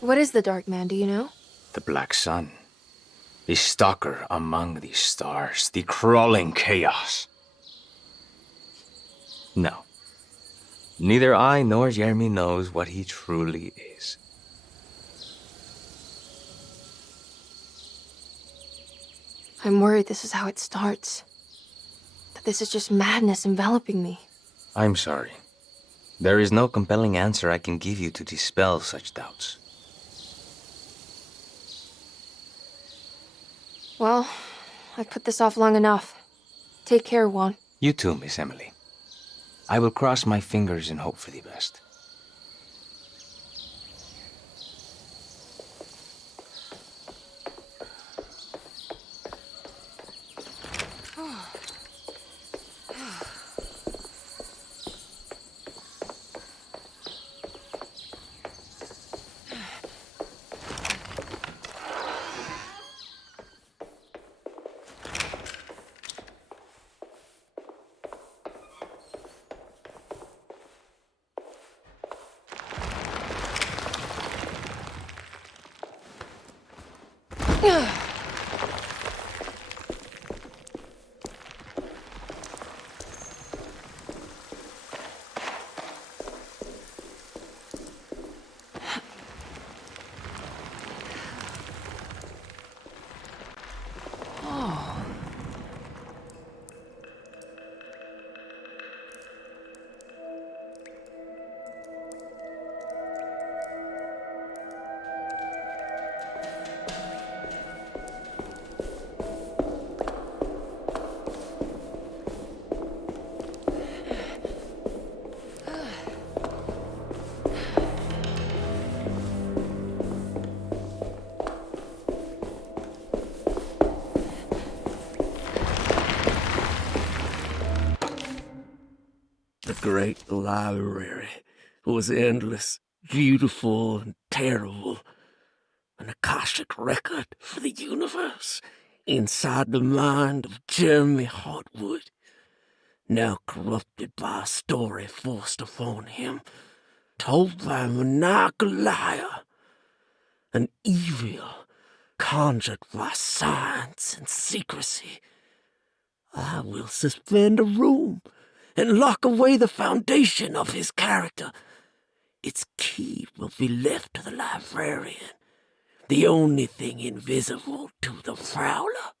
What is the Dark Man, do you know? The Black Sun. The stalker among the stars. The crawling chaos. No. Neither I nor Jeremy knows what he truly is. I'm worried this is how it starts. That this is just madness enveloping me. I'm sorry. There is no compelling answer I can give you to dispel such doubts. Well, I've put this off long enough. Take care, Juan. You too, Miss Emily. I will cross my fingers and hope for the best. The great library was endless, beautiful, and terrible. An Akashic record for the universe inside the mind of Jeremy Hartwood, now corrupted by a story forced upon him, told by a maniacal liar, an evil conjured by science and secrecy. I will suspend a room and lock away the foundation of his character. Its key will be left to the librarian, the only thing invisible to the prowler.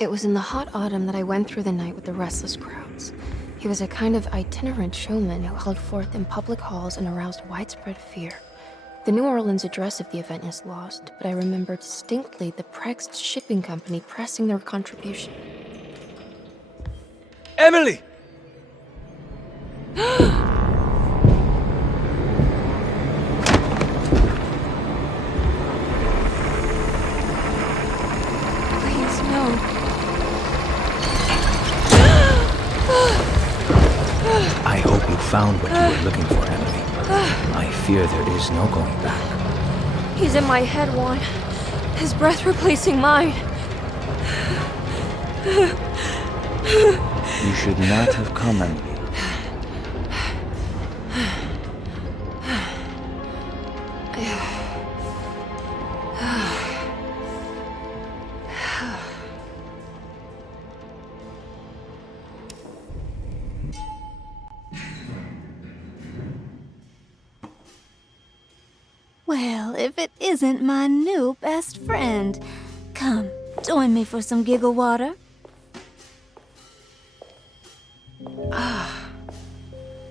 It was in the hot autumn that I went through the night with the restless crowds. He was a kind of itinerant showman who held forth in public halls and aroused widespread fear. The New Orleans address of the event is lost, but I remember distinctly the Prext shipping company pressing their contribution. Emily! Please, no. I hope you found what you were looking for, Emily. I fear there is no going back. He's in my head, Juan. His breath replacing mine. You should not have come, Emily. Well, if it isn't my new best friend. Come, join me for some giggle water.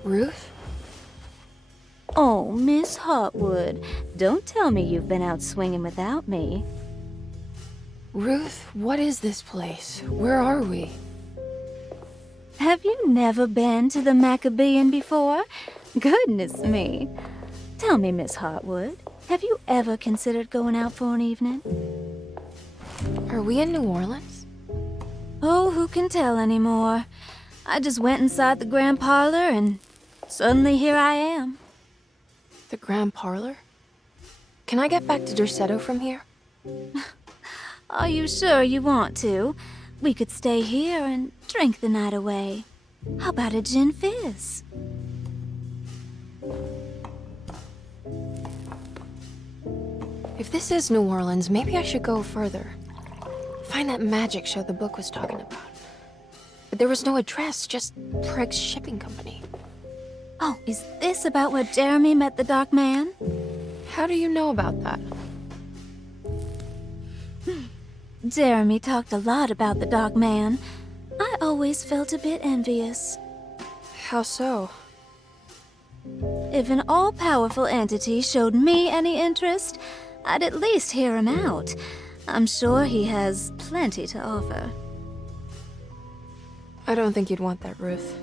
Ruth? Oh, Miss Hotwood, don't tell me you've been out swinging without me. Ruth, what is this place? Where are we? Have you never been to the Maccabean before? Goodness me. Tell me, Miss Hotwood, have you ever considered going out for an evening? Are we in New Orleans? Oh, who can tell anymore? I just went inside the grand parlor and suddenly here I am. The Grand Parlor? Can I get back to Derceto from here? Are you sure you want to? We could stay here and drink the night away. How about a gin fizz? If this is New Orleans, maybe I should go further. Find that magic show the book was talking about. But there was no address, just Prext Shipping Company. Oh, is this about where Jeremy met the Dark Man? How do you know about that? Jeremy talked a lot about the Dark Man. I always felt a bit envious. How so? If an all-powerful entity showed me any interest, I'd at least hear him out. I'm sure he has plenty to offer. I don't think you'd want that, Ruth.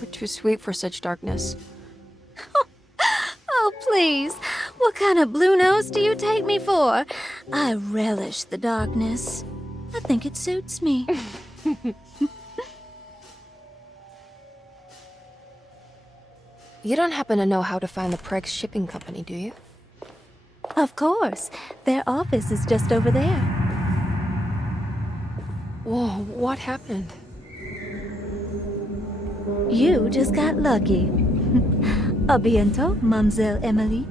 We're too sweet for such darkness. Oh, please. What kind of blue nose do you take me for? I relish the darkness. I think it suits me. You don't happen to know how to find the Prext Shipping Company, do you? Of course. Their office is just over there. Whoa, what happened? You just got lucky. A bientôt, Mademoiselle Emily.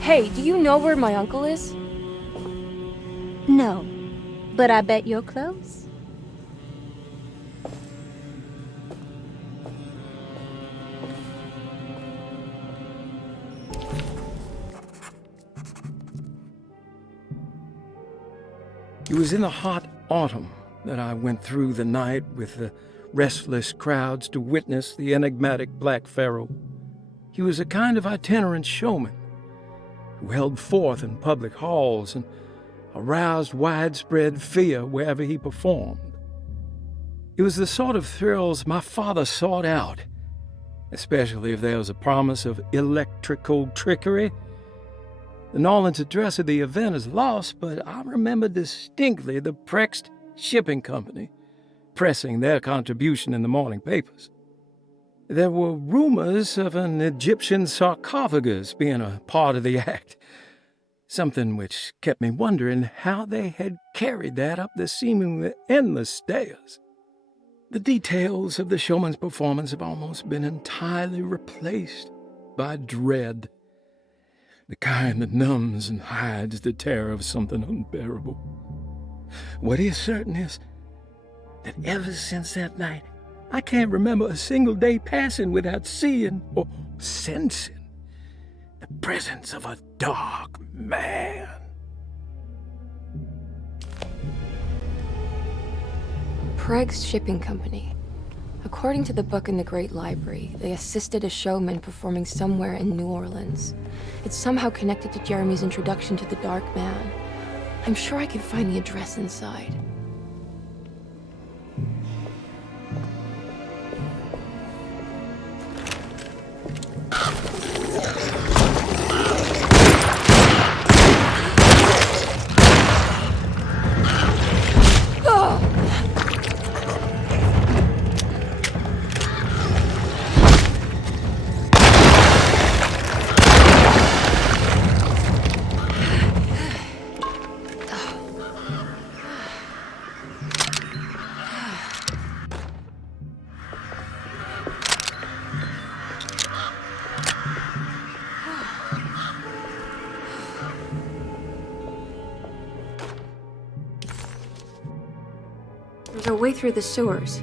Hey, do you know where my uncle is? No, but I bet you're close. It was in the hot autumn that I went through the night with the restless crowds to witness the enigmatic Black Pharaoh. He was a kind of itinerant showman who held forth in public halls and aroused widespread fear wherever he performed. It was the sort of thrills my father sought out, especially if there was a promise of electrical trickery. The Nolan's address of the event is lost, but I remember distinctly the Prext Shipping Company pressing their contribution in the morning papers. There were rumors of an Egyptian sarcophagus being a part of the act, something which kept me wondering how they had carried that up the seemingly endless stairs. The details of the showman's performance have almost been entirely replaced by dread, the kind that numbs and hides the terror of something unbearable. What is certain is that ever since that night, I can't remember a single day passing without seeing or sensing the presence of a dark man. Craig's Shipping Company. According to the book in the Great Library, they assisted a showman performing somewhere in New Orleans. It's somehow connected to Jeremy's introduction to the Dark Man. I'm sure I can find the address inside. There's a way through the sewers.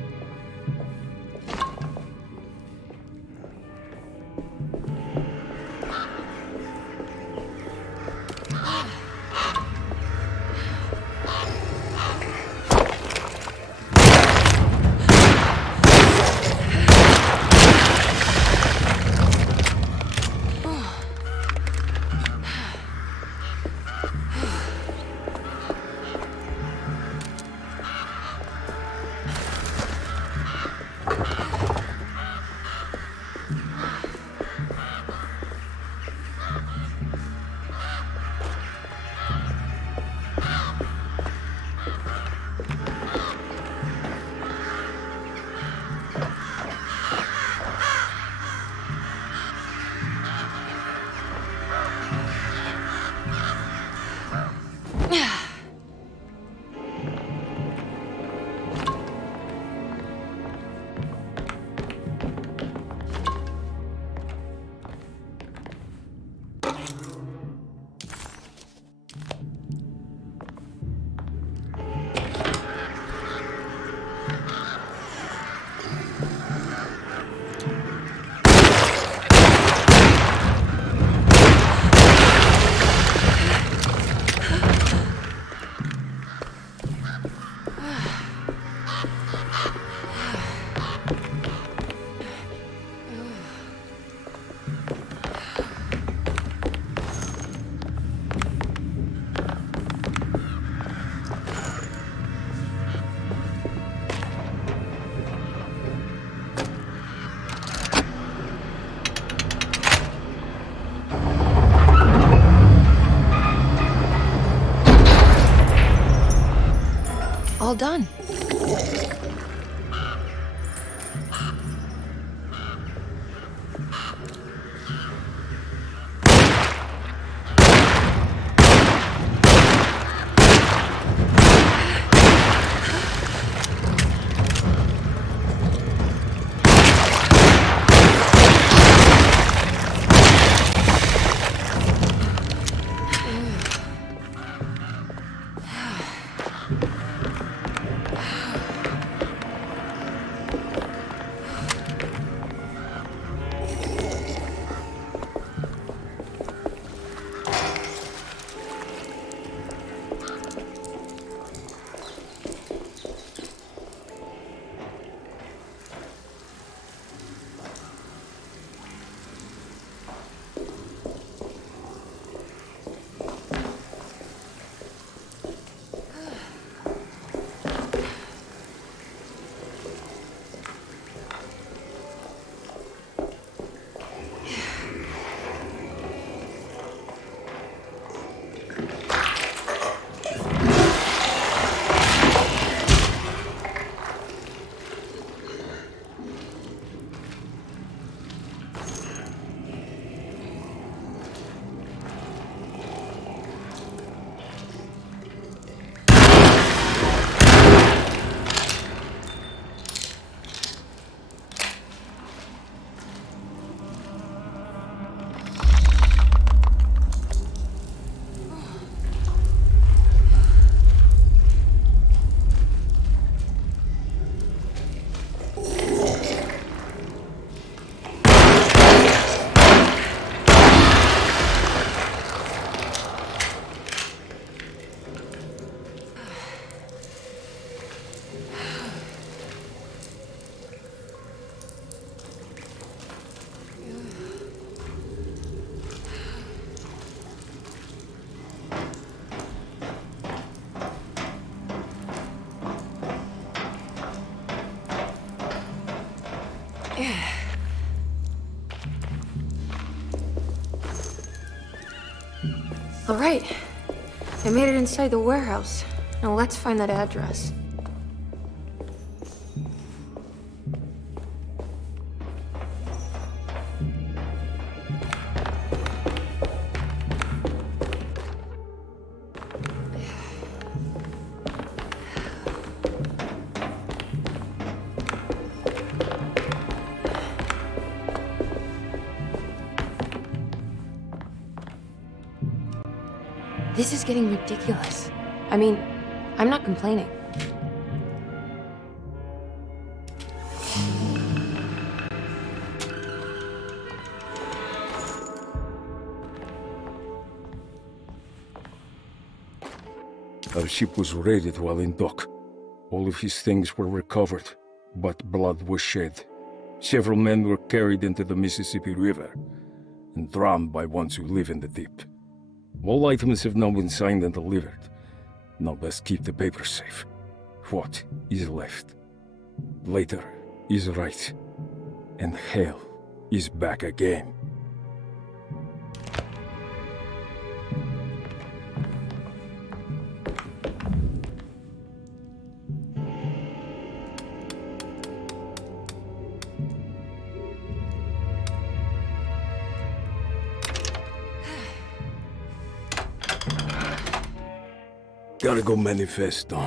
All done. All right. I made it inside the warehouse. Now let's find that address. This is getting ridiculous. I mean, I'm not complaining. Our ship was raided while in dock. All of his things were recovered, but blood was shed. Several men were carried into the Mississippi River and drowned by ones who live in the deep. All items have now been signed and delivered. Now best keep the papers safe. What is left? Later is right. And hell is back again. Gotta go Manifiesto.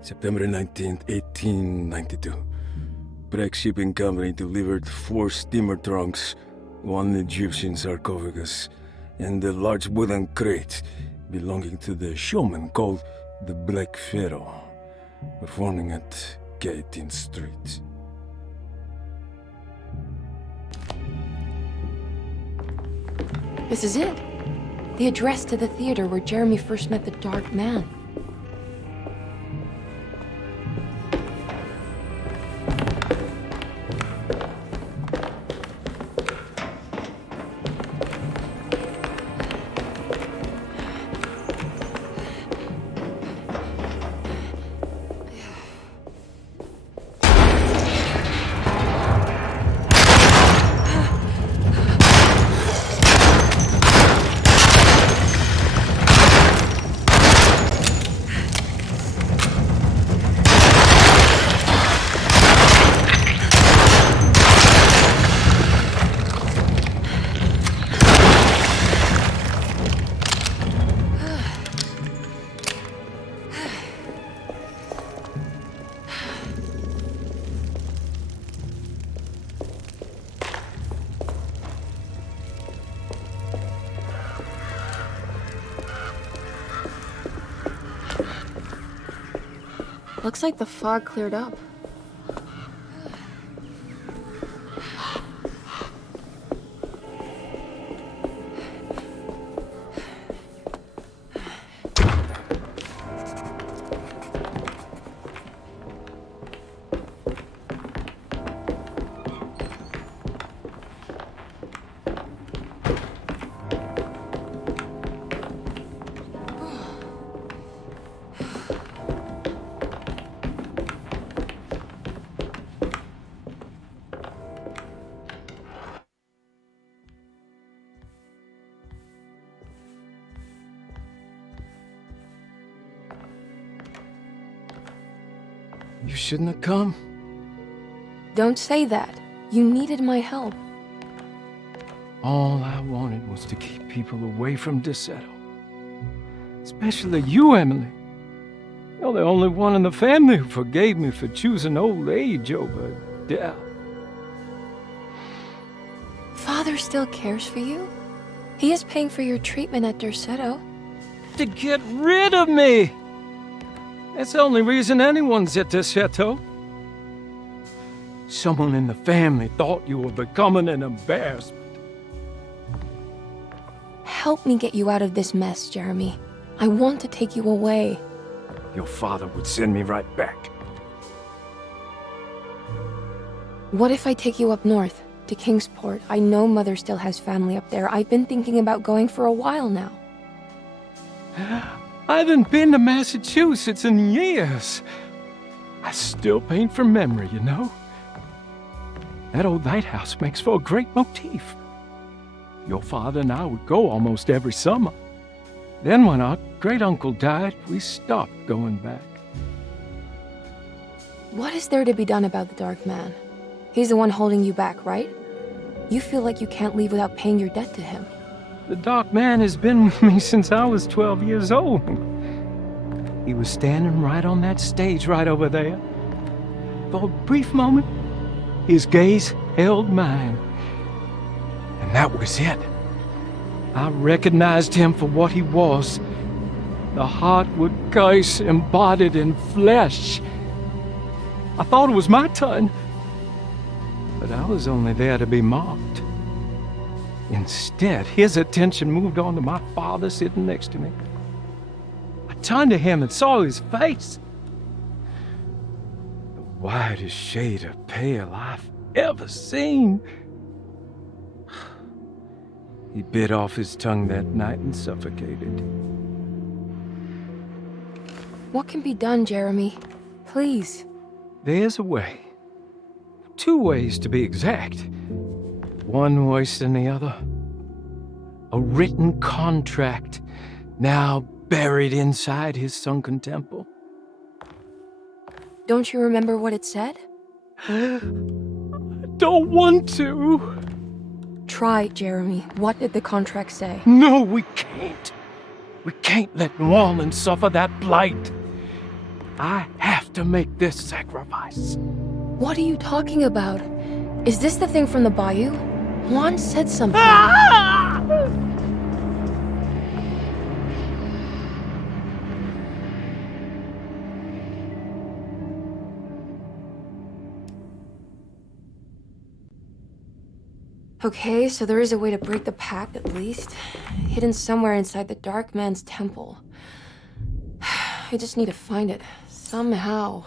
September 19th, 1892. Breck Shipping Company delivered 4 steamer trunks, 1 Egyptian sarcophagus, and a large wooden crate belonging to the showman called the Black Pharaoh, performing at 18th Street. This is it. The address to the theater where Jeremy first met the Dark Man. Looks like the fog cleared up. You shouldn't have come. Don't say that. You needed my help. All I wanted was to keep people away from Desetto. Especially you, Emily. You're the only one in the family who forgave me for choosing old age over death. Father still cares for you. He is paying for your treatment at Desetto. To get rid of me! That's the only reason anyone's at Desetto. Someone in the family thought you were becoming an embarrassment. Help me get you out of this mess, Jeremy. I want to take you away. Your father would send me right back. What if I take you up north, to Kingsport? I know Mother still has family up there. I've been thinking about going for a while now. I haven't been to Massachusetts in years. I still paint from memory, you know? That old lighthouse makes for a great motif. Your father and I would go almost every summer. Then when our great-uncle died, we stopped going back. What is there to be done about the Dark Man? He's the one holding you back, right? You feel like you can't leave without paying your debt to him. The Dark Man has been with me since I was 12 years old. He was standing right on that stage right over there. For a brief moment, his gaze held mine. And that was it. I recognized him for what he was. The Heartwood curse embodied in flesh. I thought it was my turn. But I was only there to be mocked. Instead, his attention moved on to my father sitting next to me. I turned to him and saw his face. The whitest shade of pale I've ever seen. He bit off his tongue that night and suffocated. What can be done, Jeremy? Please. There's a way. 2 ways to be exact. One worse than the other. A written contract, now buried inside his sunken temple. Don't you remember what it said? I don't want to. Try, Jeremy. What did the contract say? No, we can't. We can't let New Orleans suffer that blight. I have to make this sacrifice. What are you talking about? Is this the thing from the bayou? Juan said something. Okay, so there is a way to break the pact, at least. Hidden somewhere inside the Dark Man's temple. I just need to find it, somehow.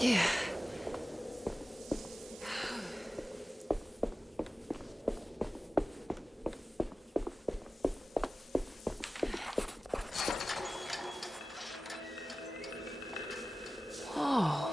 Yeah. Whoa.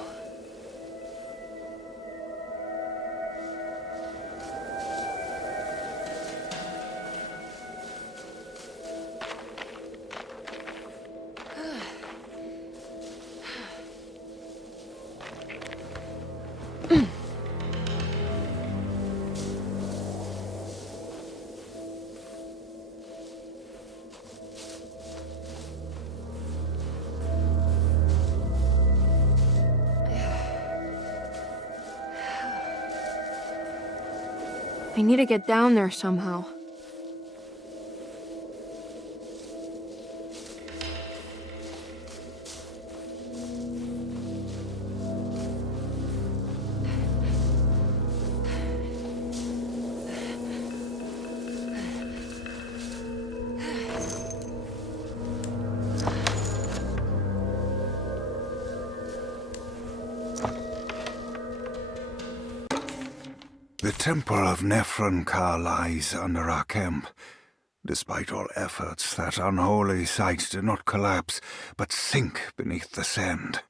I need to get down there somehow. The temple of Nephron-Ka lies under our camp. Despite all efforts, that unholy site did not collapse, but sink beneath the sand.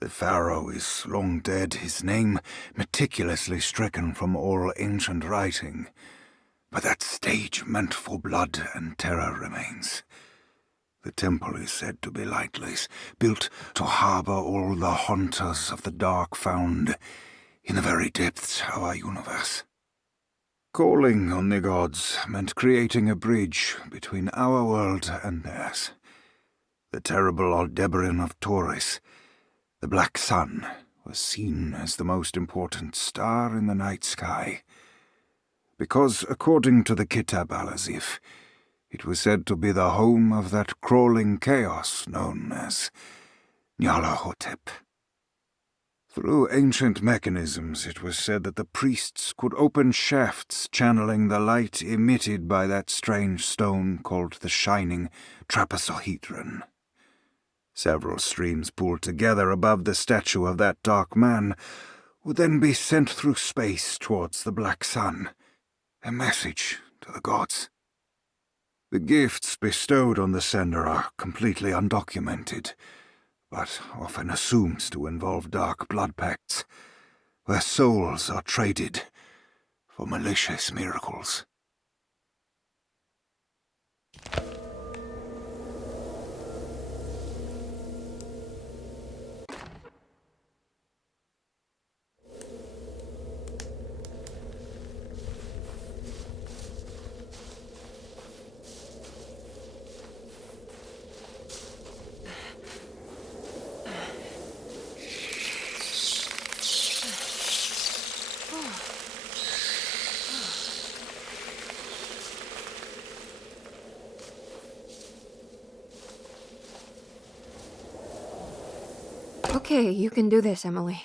The pharaoh is long dead, his name meticulously stricken from all ancient writing. But that stage meant for blood and terror remains. The temple is said to be lightless, built to harbor all the haunters of the dark found in the very depths of our universe. Calling on the gods meant creating a bridge between our world and theirs. The terrible Aldebaran of Taurus, the Black Sun, was seen as the most important star in the night sky. because according to the Kitab al-Azif, it was said to be the home of that crawling chaos known as Nyarlathotep. Through ancient mechanisms, it was said that the priests could open shafts channeling the light emitted by that strange stone called the Shining Trapezohedron. Several streams pooled together above the statue of that dark man would then be sent through space towards the Black Sun, a message to the gods. The gifts bestowed on the sender are completely undocumented, but often assumed to involve dark blood pacts, where souls are traded for malicious miracles. Okay, you can do this, Emily.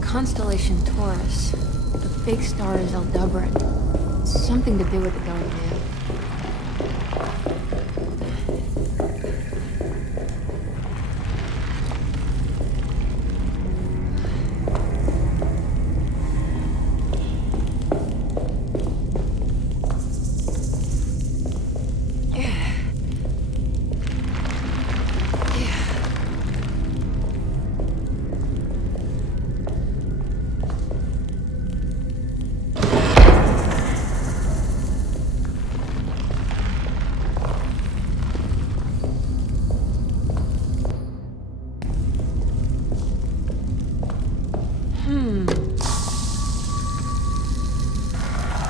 Constellation Taurus. The fake star is Aldebaran. Something to do with the Dark Man.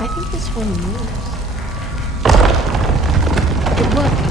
I think this one moves. It will.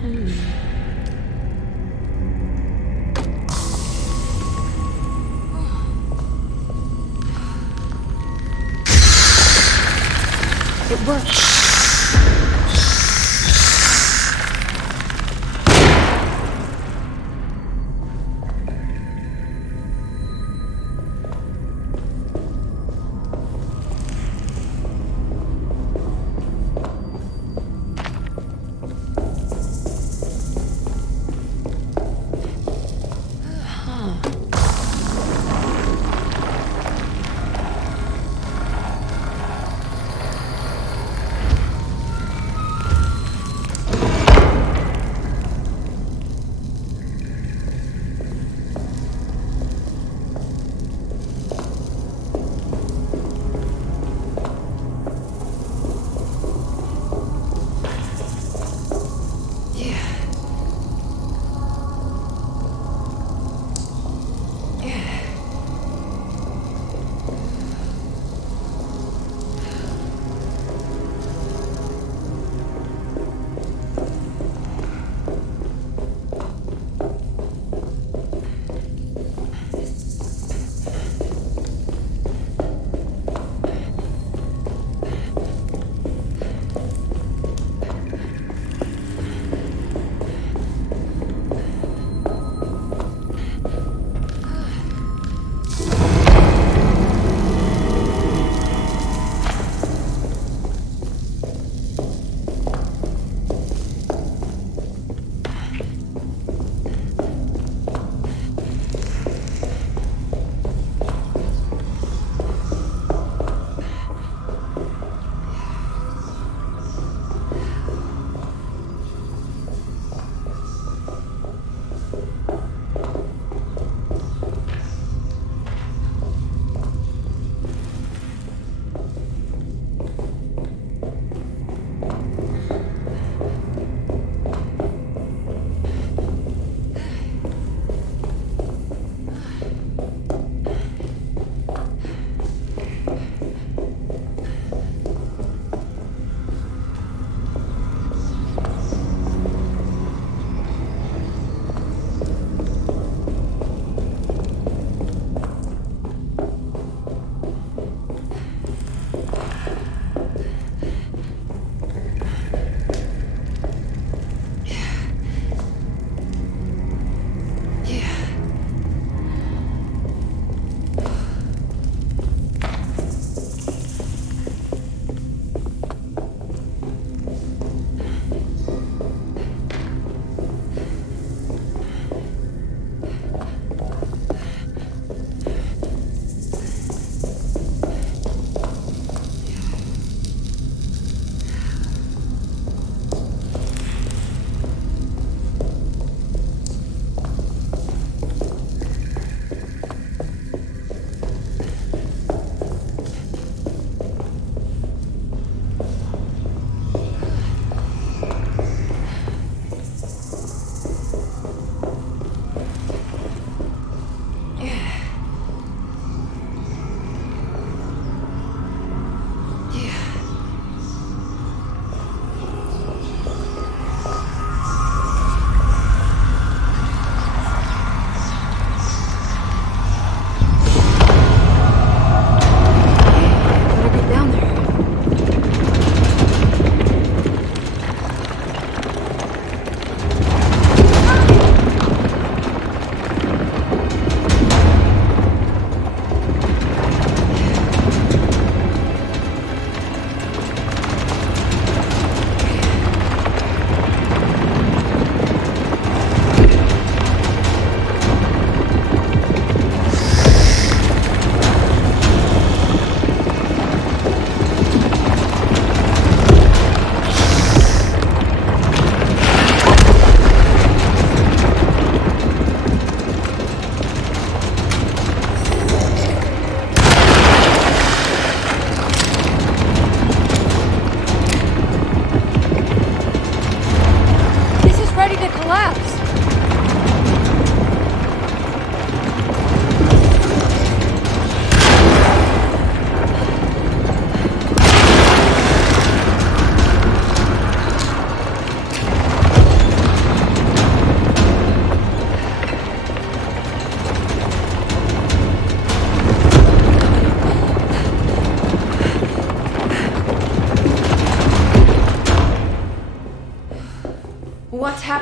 It worked.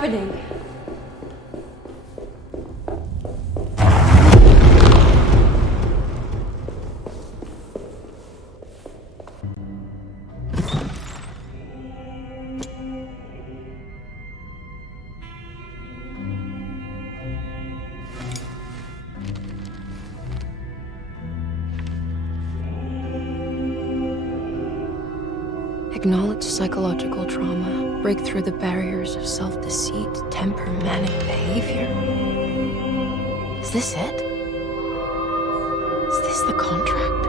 happening? Acknowledge psychological trauma, break through the barriers of self-deceit, temper manic behavior. Is this it? Is this the contract?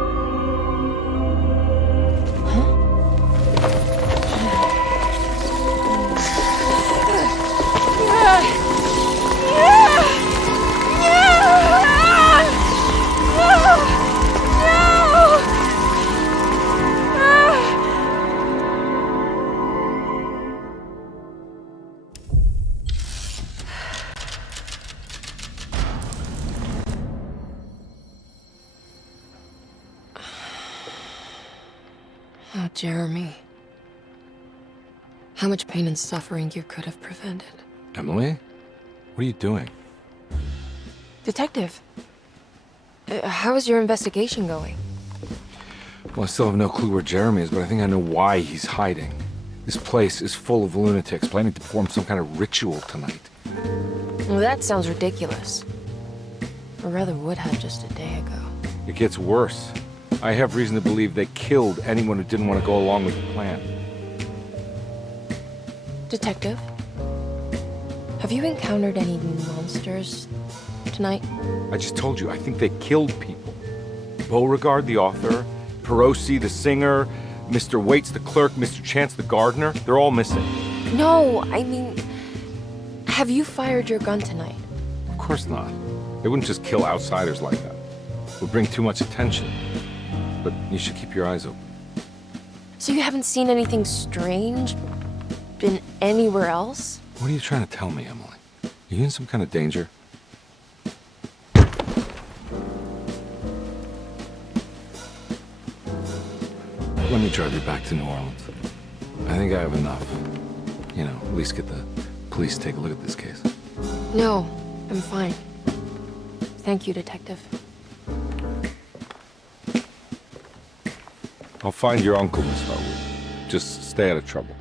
Oh, Jeremy. How much pain and suffering you could have prevented. Emily? What are you doing? Detective, how is your investigation going? Well, I still have no clue where Jeremy is, but I think I know why he's hiding. This place is full of lunatics planning to perform some kind of ritual tonight. Well, that sounds ridiculous. Or rather would have just a day ago. It gets worse. I have reason to believe they killed anyone who didn't want to go along with the plan. Detective, have you encountered any monsters tonight? I just told you, I think they killed people. Beauregard, the author, Perosi, the singer, Mr. Waits, the clerk, Mr. Chance, the gardener, they're all missing. No, I mean, have you fired your gun tonight? Of course not. They wouldn't just kill outsiders like that. It would bring too much attention. But you should keep your eyes open. So you haven't seen anything strange? Been anywhere else? What are you trying to tell me, Emily? Are you in some kind of danger? Let me drive you back to New Orleans. I think I have enough. You know, at least get the police to take a look at this case. No, I'm fine. Thank you, Detective. I'll find your uncle, Miss Harwood. Just stay out of trouble.